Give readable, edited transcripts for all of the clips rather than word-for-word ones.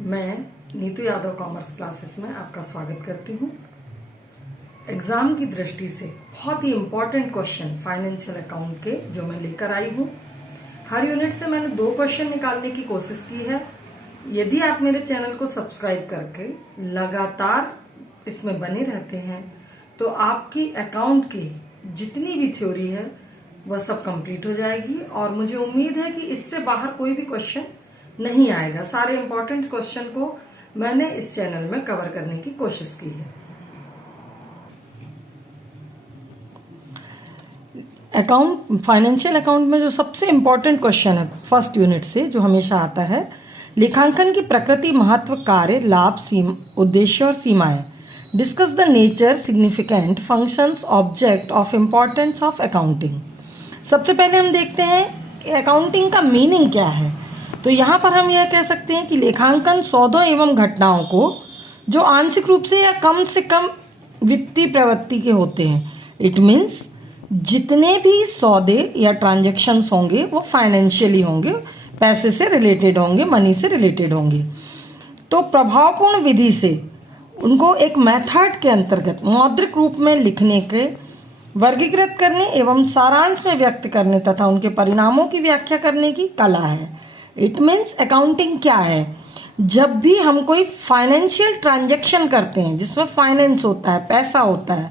मैं Neetu Yadav commerce classes में आपका स्वागत करती हूँ। एग्जाम की दृष्टि से बहुत ही इम्पोर्टेंट क्वेश्चन फाइनेंशियल अकाउंट के जो मैं लेकर आई हूँ। हर यूनिट से मैंने 2 क्वेश्चन निकालने की कोशिश की है। यदि आप मेरे चैनल को सब्सक्राइब करके लगातार इसमें बने रहते हैं तो आपकी अकाउंट की जितनी भी थ्योरी है वह सब कंप्लीट हो जाएगी और मुझे उम्मीद है कि इससे बाहर कोई भी क्वेश्चन नहीं आएगा। सारे इंपॉर्टेंट क्वेश्चन को मैंने इस चैनल में कवर करने की कोशिश की है। फाइनेंशियल अकाउंट में जो सबसे इंपॉर्टेंट क्वेश्चन है फर्स्ट यूनिट से जो हमेशा आता है, लेखांकन की प्रकृति, महत्व, कार्य, लाभ, उद्देश्य और सीमाएं। Discuss the nature, significant, functions, object of importance of accounting. सबसे पहले हम देखते हैं कि अकाउंटिंग का मीनिंग क्या है। तो यहाँ पर हम यह कह सकते हैं कि लेखांकन सौदों एवं घटनाओं को जो आंशिक रूप से या कम से कम वित्तीय प्रवृत्ति के होते हैं। इट मीन्स जितने भी सौदे या ट्रांजैक्शंस होंगे वो फाइनेंशियली होंगे, पैसे से रिलेटेड होंगे, मनी से रिलेटेड होंगे। तो प्रभावपूर्ण विधि से उनको एक मेथड के अंतर्गत मौद्रिक रूप में लिखने के, वर्गीकृत करने एवं सारांश में व्यक्त करने तथा उनके परिणामों की व्याख्या करने की कला है। इट मीन्स अकाउंटिंग क्या है? जब भी हम कोई फाइनेंशियल ट्रांजैक्शन करते हैं जिसमें फाइनेंस होता है, पैसा होता है,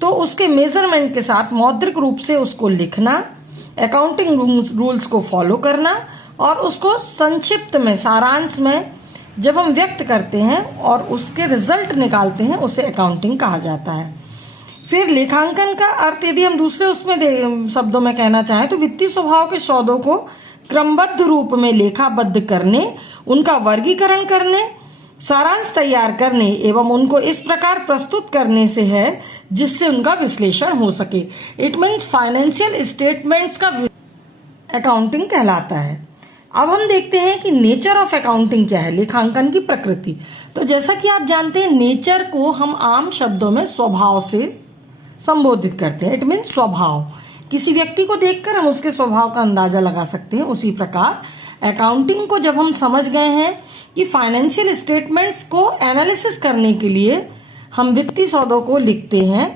तो उसके मेजरमेंट के साथ मौद्रिक रूप से उसको लिखना, अकाउंटिंग रूल्स को फॉलो करना और उसको संक्षिप्त में, सारांश में जब हम व्यक्त करते हैं और उसके रिजल्ट निकालते हैं, उसे अकाउंटिंग कहा जाता है। फिर लेखांकन का अर्थ यदि हम दूसरे उसमें शब्दों में कहना चाहें तो वित्तीय स्वभाव के सौदों को क्रमबद्ध रूप में लेखाबद्ध करने, उनका वर्गीकरण करने, सारांश तैयार करने एवं उनको इस प्रकार प्रस्तुत करने से है जिससे उनका विश्लेषण हो सके। इट मीन्स फाइनेंशियल स्टेटमेंट्स का अकाउंटिंग कहलाता है। अब हम देखते हैं कि नेचर ऑफ अकाउंटिंग क्या है, लेखांकन की प्रकृति। तो जैसा कि आप जानते हैं, नेचर को हम आम शब्दों में स्वभाव से संबोधित करते हैं। इट मीन्स स्वभाव, किसी व्यक्ति को देखकर हम उसके स्वभाव का अंदाजा लगा सकते हैं। उसी प्रकार अकाउंटिंग को जब हम समझ गए हैं कि फाइनेंशियल स्टेटमेंट्स को एनालिसिस करने के लिए हम वित्तीय सौदों को लिखते हैं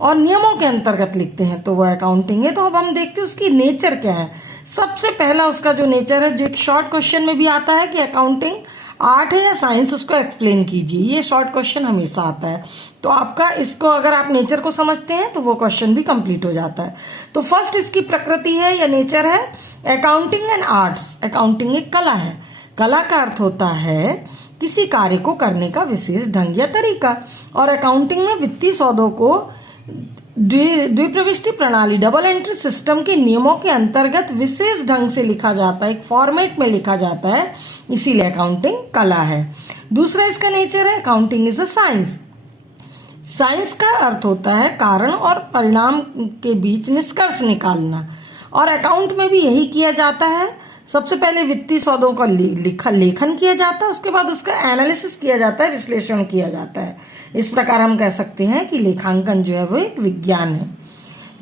और नियमों के अंतर्गत लिखते हैं, तो वह अकाउंटिंग है। तो अब हम देखते हैं उसकी नेचर क्या है। सबसे पहला उसका जो नेचर है, जो एक शॉर्ट क्वेश्चन में भी आता है कि अकाउंटिंग आर्ट है या साइंस, उसको एक्सप्लेन कीजिए। ये शॉर्ट क्वेश्चन हमेशा आता है। तो आपका इसको अगर आप नेचर को समझते हैं तो वो क्वेश्चन भी कंप्लीट हो जाता है। तो फर्स्ट इसकी प्रकृति है या नेचर है अकाउंटिंग एंड आर्ट्स। अकाउंटिंग एक कला है। कला का अर्थ होता है किसी कार्य को करने का विशेष ढंग या तरीका। और अकाउंटिंग में वित्तीय सौदों को द्विप्रविष्टि प्रणाली, डबल एंट्री सिस्टम के नियमों के अंतर्गत विशेष ढंग से लिखा जाता है, एक फॉर्मेट में लिखा जाता है, इसीलिए अकाउंटिंग कला है। दूसरा इसका नेचर है accounting is a science. Science का अर्थ होता है कारण और परिणाम के बीच निष्कर्ष निकालना, और अकाउंट में भी यही किया जाता है। सबसे पहले वित्तीय सौदों का लेखन किया जाता है, उसके बाद उसका एनालिसिस किया जाता है, विश्लेषण किया जाता है। इस प्रकार हम कह सकते हैं कि लेखांकन जो है वो एक विज्ञान है।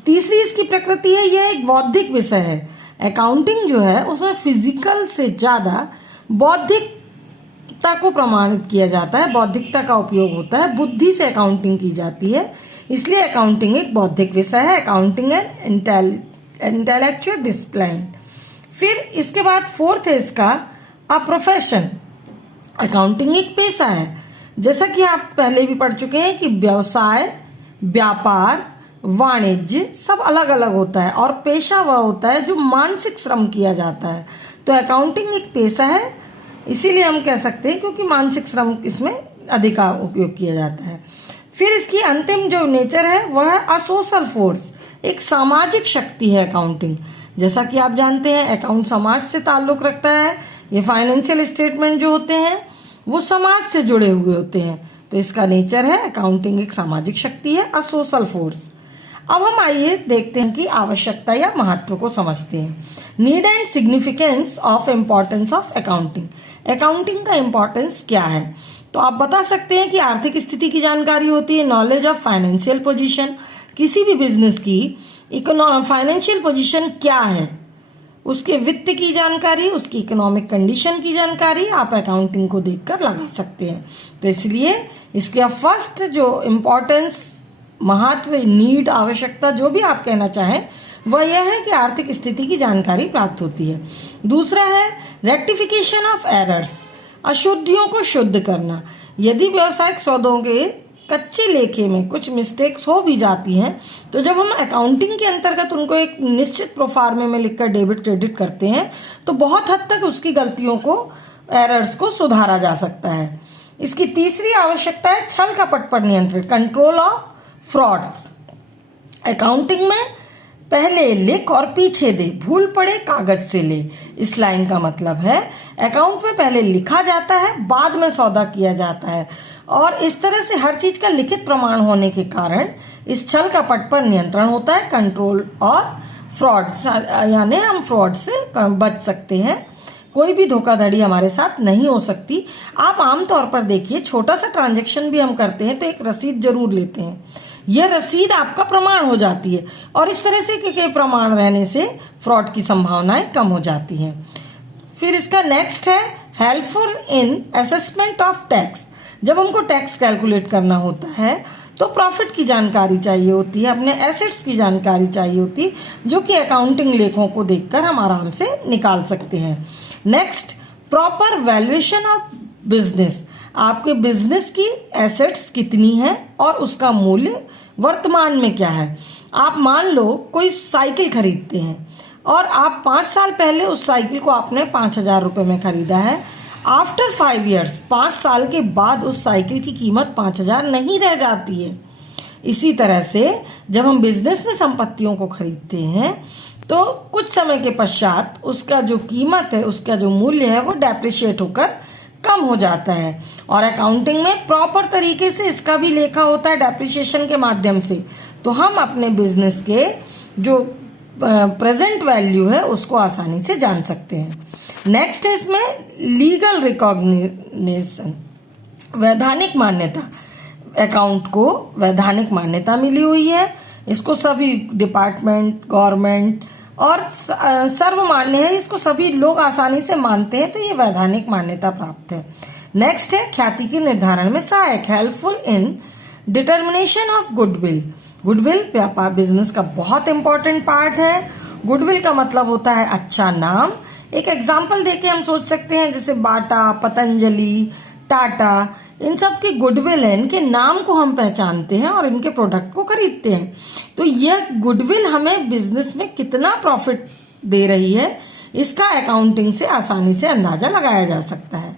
तीसरी इसकी प्रकृति है, यह एक बौद्धिक विषय है। अकाउंटिंग जो है उसमें फिजिकल से ज्यादा बौद्धिकता को प्रमाणित किया जाता है, बौद्धिकता का उपयोग होता है, बुद्धि से अकाउंटिंग की जाती है, इसलिए अकाउंटिंग एक बौद्धिक विषय है। Accounting and intellectual discipline. फिर इसके बाद फोर्थ है इसका अ प्रोफेशन। अकाउंटिंग एक पेशा है। जैसा कि आप पहले भी पढ़ चुके हैं कि व्यवसाय, व्यापार, वाणिज्य सब अलग अलग होता है और पेशा वह होता है जो मानसिक श्रम किया जाता है। तो अकाउंटिंग एक पेशा है, इसीलिए हम कह सकते हैं क्योंकि मानसिक श्रम इसमें अधिक उपयोग किया जाता है। फिर इसकी अंतिम जो नेचर है वह है अ सोशल फोर्स, एक सामाजिक शक्ति है अकाउंटिंग। जैसा कि आप जानते हैं अकाउंट समाज से ताल्लुक रखता है। ये फाइनेंशियल स्टेटमेंट जो होते हैं वो समाज से जुड़े हुए होते हैं, तो इसका नेचर है अकाउंटिंग एक सामाजिक शक्ति है, अ सोशल फोर्स। अब हम आइए देखते हैं कि आवश्यकता या महत्व को समझते हैं। Need and significance of importance of accounting. Accounting का इम्पोर्टेंस क्या है? तो आप बता सकते हैं कि आर्थिक स्थिति की जानकारी होती है, नॉलेज ऑफ फाइनेंशियल पोजीशन। किसी भी बिजनेस की फाइनेंशियल पोजीशन क्या है उसके वित्त की जानकारी, उसकी इकोनॉमिक कंडीशन की जानकारी आप अकाउंटिंग को देखकर लगा सकते हैं। तो इसलिए इसका फर्स्ट जो इम्पोर्टेंस, महत्व, नीड, आवश्यकता, जो भी आप कहना चाहें, वह यह है कि आर्थिक स्थिति की जानकारी प्राप्त होती है। दूसरा है रेक्टिफिकेशन ऑफ एरर्स, अशुद्धियों को शुद्ध करना। यदि व्यवसायिक सौदों के कच्चे लेखे में कुछ मिस्टेक्स हो भी जाती हैं, तो जब हम अकाउंटिंग के अंतर्गत उनको एक निश्चित प्रोफार्मे में लिखकर डेबिट क्रेडिट करते हैं, तो बहुत हद तक उसकी गलतियों को, एरर्स को सुधारा जा सकता है। इसकी तीसरी आवश्यकता है छल कपट पर नियंत्रण, कंट्रोल ऑफ फ्रॉड्स। अकाउंटिंग में पहले लिख और पीछे दे, भूल पड़े कागज से ले। इस लाइन का मतलब है अकाउंट में पहले लिखा जाता है, बाद में सौदा किया जाता है, और इस तरह से हर चीज का लिखित प्रमाण होने के कारण इस छल कपट पर नियंत्रण होता है, कंट्रोल और फ्रॉड, यानी हम फ्रॉड से बच सकते हैं। कोई भी धोखाधड़ी हमारे साथ नहीं हो सकती। आप आमतौर पर देखिए, छोटा सा ट्रांजैक्शन भी हम करते हैं तो एक रसीद जरूर लेते हैं। यह रसीद आपका प्रमाण हो जाती है, और इस तरह से के प्रमाण रहने से फ्रॉड की संभावनाएं कम हो जाती हैं। फिर इसका नेक्स्ट है helpful in assessment of tax. जब हमको टैक्स कैलकुलेट करना होता है तो प्रॉफिट की जानकारी चाहिए होती है, अपने एसेट्स की जानकारी चाहिए होती है, जो कि अकाउंटिंग लेखों को देखकर हम आराम से निकाल सकते हैं। Next, proper valuation of business. आपके बिजनेस की एसेट्स कितनी है और उसका मूल्य वर्तमान में क्या है। आप मान लो कोई साइकिल खरीदते हैं और आप 5 साल पहले उस साइकिल को आपने 5,000 रुपये में खरीदा है। आफ्टर 5 ईयर्स, 5 साल के बाद उस साइकिल की कीमत 5,000 नहीं रह जाती है। इसी तरह से जब हम बिजनेस में संपत्तियों को खरीदते हैं तो कुछ समय के पश्चात उसका जो कीमत है, उसका जो मूल्य है, वो डेप्रिशिएट होकर कम हो जाता है। और अकाउंटिंग में प्रॉपर तरीके से इसका भी लेखा होता है डेप्रिशिएशन के माध्यम से। तो हम अपने बिजनेस के जो प्रेजेंट वैल्यू है उसको आसानी से जान सकते हैं। नेक्स्ट है इसमें लीगल रिकॉग्निशन, वैधानिक मान्यता। अकाउंट को वैधानिक मान्यता मिली हुई है, इसको सभी डिपार्टमेंट, गवर्नमेंट और सर्वमान्य है, इसको सभी लोग आसानी से मानते हैं, तो ये वैधानिक मान्यता प्राप्त है। नेक्स्ट है ख्याति के निर्धारण में सहायक, helpful in determination of goodwill. Goodwill व्यापार बिजनेस का बहुत इंपॉर्टेंट पार्ट है। गुडविल का मतलब होता है अच्छा नाम। एक एग्जाम्पल देके हम सोच सकते हैं, जैसे बाटा, पतंजलि, टाटा, इन सब की गुडविल है, इनके नाम को हम पहचानते हैं और इनके प्रोडक्ट को खरीदते हैं। तो यह गुडविल हमें बिजनेस में कितना प्रॉफिट दे रही है, इसका अकाउंटिंग से आसानी से अंदाजा लगाया जा सकता है।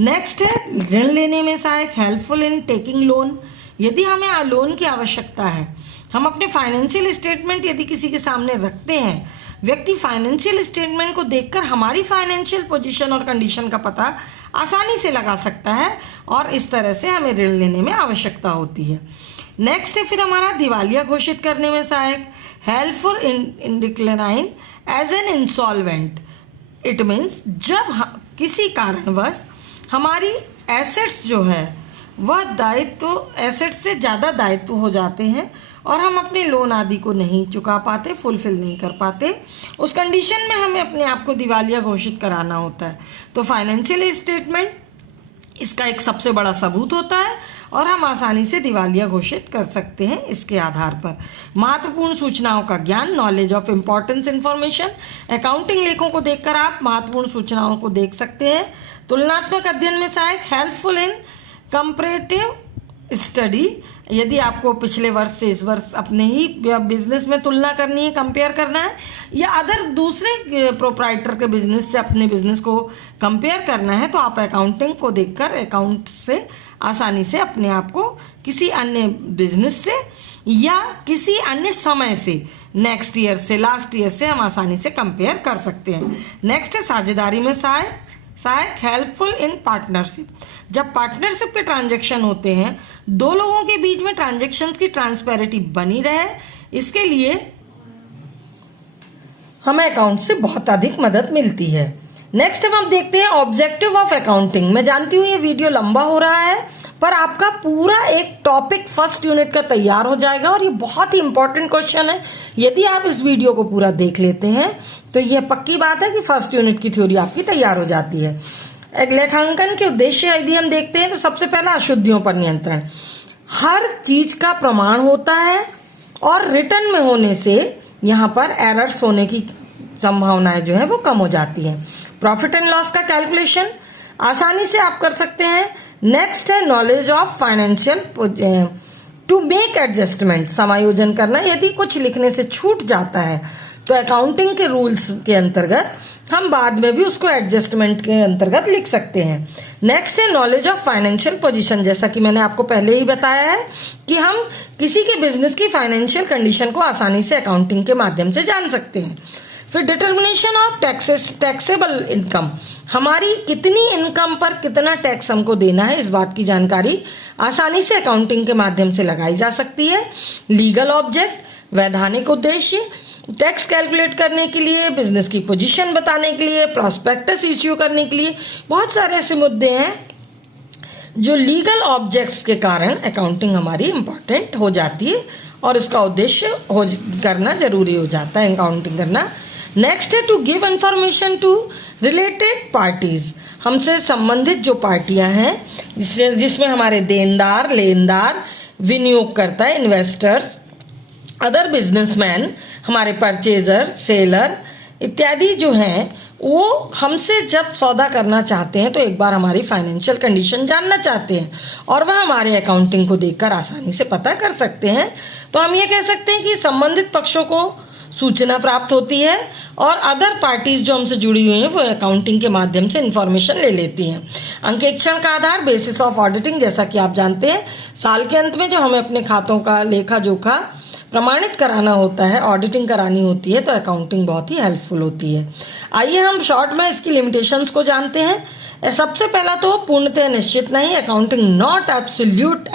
नेक्स्ट है ऋण लेने में सहायक, हेल्पफुल इन टेकिंग लोन। यदि हमें लोन की आवश्यकता है, हम अपने फाइनेंशियल स्टेटमेंट यदि किसी के सामने रखते हैं, व्यक्ति फाइनेंशियल स्टेटमेंट को देखकर हमारी फाइनेंशियल पोजीशन और कंडीशन का पता आसानी से लगा सकता है, और इस तरह से हमें ऋण लेने में आवश्यकता होती है। नेक्स्ट है फिर हमारा दिवालिया घोषित करने में सहायक, helpful in decline as an insolvent. It means जब किसी कारणवश हमारी एसेट्स जो है वह दायित्व, एसेट्स से ज़्यादा दायित्व हो जाते हैं और हम अपने लोन आदि को नहीं चुका पाते, फुलफिल नहीं कर पाते, उस कंडीशन में हमें अपने आप को दिवालिया घोषित कराना होता है। तो फाइनेंशियल स्टेटमेंट इसका एक सबसे बड़ा सबूत होता है और हम आसानी से दिवालिया घोषित कर सकते हैं इसके आधार पर। महत्वपूर्ण सूचनाओं का ज्ञान, knowledge of importance information. Accounting लेखों को देखकर आप महत्वपूर्ण सूचनाओं को देख सकते हैं। तुलनात्मक अध्ययन में सहायक, हेल्पफुल इन कंपैरेटिव स्टडी। यदि आपको पिछले वर्ष से इस वर्ष अपने ही बिजनेस में तुलना करनी है, कंपेयर करना है, या अदर दूसरे प्रोप्राइटर के बिजनेस से अपने बिजनेस को कंपेयर करना है, तो आप अकाउंटिंग को देखकर अकाउंट से आसानी से अपने आप को किसी अन्य बिजनेस से या किसी अन्य समय से, नेक्स्ट ईयर से, लास्ट ईयर से हम आसानी से कंपेयर कर सकते हैं। नेक्स्ट है साझेदारी में सहायक, हेल्पफुल इन पार्टनरशिप। जब पार्टनरशिप के ट्रांजैक्शन होते हैं, दो लोगों के बीच में ट्रांजैक्शन की ट्रांसपेरेंटी बनी रहे, इसके लिए हमें अकाउंट से बहुत अधिक मदद मिलती है। नेक्स्ट हम देखते हैं ऑब्जेक्टिव ऑफ अकाउंटिंग। मैं जानती हूँ ये वीडियो लंबा हो रहा है, पर आपका पूरा एक टॉपिक फर्स्ट यूनिट का तैयार हो जाएगा और ये बहुत ही इंपॉर्टेंट क्वेश्चन है। यदि आप इस वीडियो को पूरा देख लेते हैं तो यह पक्की बात है कि फर्स्ट यूनिट की थ्योरी आपकी तैयार हो जाती है। एक लेखांकन के उद्देश्य यदि हम देखते हैं तो सबसे पहला अशुद्धियों पर नियंत्रण। हर चीज का प्रमाण होता है और रिटर्न में होने से यहाँ पर एरर्स होने की संभावनाएं जो है वो कम हो जाती हैं। प्रॉफिट एंड लॉस का कैलकुलेशन आसानी से आप कर सकते हैं। नेक्स्ट है knowledge of financial to make adjustment, समायोजन करना। यदि कुछ लिखने से छूट जाता है तो अकाउंटिंग के रूल्स के अंतर्गत हम बाद में भी उसको एडजस्टमेंट के अंतर्गत लिख सकते हैं। नेक्स्ट है नॉलेज ऑफ फाइनेंशियल पोजीशन। जैसा कि मैंने आपको पहले ही बताया है कि हम किसी के बिजनेस की फाइनेंशियल कंडीशन को आसानी से अकाउंटिंग के माध्यम से जान सकते हैं। फिर डिटर्मिनेशन ऑफ टैक्सेबल इनकम, हमारी कितनी इनकम पर कितना टैक्स हमको देना है इस बात की जानकारी आसानी से अकाउंटिंग के माध्यम से लगाई जा सकती है। लीगल ऑब्जेक्ट, वैधानिक उद्देश्य, टैक्स कैलकुलेट करने के लिए, बिजनेस की पोजीशन बताने के लिए, प्रॉस्पेक्टस इश्यू करने के लिए, बहुत सारे ऐसे मुद्दे हैं जो लीगल ऑब्जेक्ट्स के कारण अकाउंटिंग हमारी इंपॉर्टेंट हो जाती है और इसका उद्देश्य करना जरूरी हो जाता है अकाउंटिंग करना। नेक्स्ट है to give information to related parties, हमसे संबंधित जो पार्टियां हैं जिसमें हमारे देनदार, लेनदार, विनियोगकर्ता, इन्वेस्टर्स, अदर बिजनेसमैन, हमारे परचेजर, सेलर इत्यादि जो हैं वो हमसे जब सौदा करना चाहते हैं तो एक बार हमारी फाइनेंशियल कंडीशन जानना चाहते हैं और वह हमारे अकाउंटिंग को देखकर आसानी से पता कर सकते हैं। तो हम ये कह सकते हैं कि संबंधित पक्षों को सूचना प्राप्त होती है और अदर पार्टीज जो हमसे जुड़ी हुई हैं वो अकाउंटिंग के माध्यम से इंफॉर्मेशन ले लेती हैं। अंकेक्षण का आधार, बेसिस ऑफ ऑडिटिंग, जैसा कि आप जानते हैं साल के अंत में जब हमें अपने खातों का लेखा जोखा प्रमाणित कराना होता है, ऑडिटिंग करानी होती है, तो अकाउंटिंग बहुत ही हेल्पफुल होती है। आइए हम शॉर्ट में इसकी लिमिटेशंस को जानते हैं। सबसे पहला तो पूर्णतः निश्चित नहीं, अकाउंटिंग नॉट एब्सोल्यूट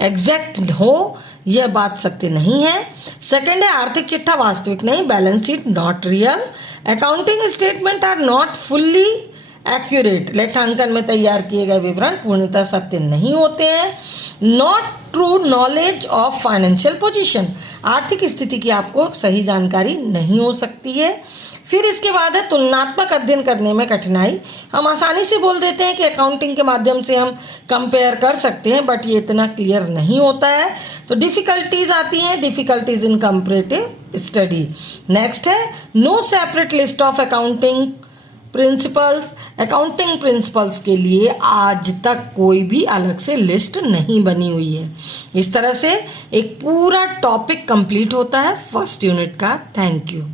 एग्जैक्ट हो यह बात सत्य नहीं है। सेकंड है आर्थिक चिट्ठा वास्तविक नहीं, balance sheet not real, accounting statement are not fully accurate, लेखांकन में तैयार किए गए विवरण पूर्णतः सत्य नहीं होते हैं। Not true knowledge of financial position, आर्थिक स्थिति की आपको सही जानकारी नहीं हो सकती है। फिर इसके बाद है तुलनात्मक अध्ययन करने में कठिनाई, हम आसानी से बोल देते हैं कि अकाउंटिंग के माध्यम से हम कंपेयर कर सकते हैं बट ये इतना क्लियर नहीं होता है, तो डिफिकल्टीज आती हैं, difficulties in comparative study. Next है no separate list of accounting principles, accounting principles के लिए आज तक कोई भी अलग से लिस्ट नहीं बनी हुई है। इस तरह से एक पूरा टॉपिक कंप्लीट होता है फर्स्ट यूनिट का। Thank you.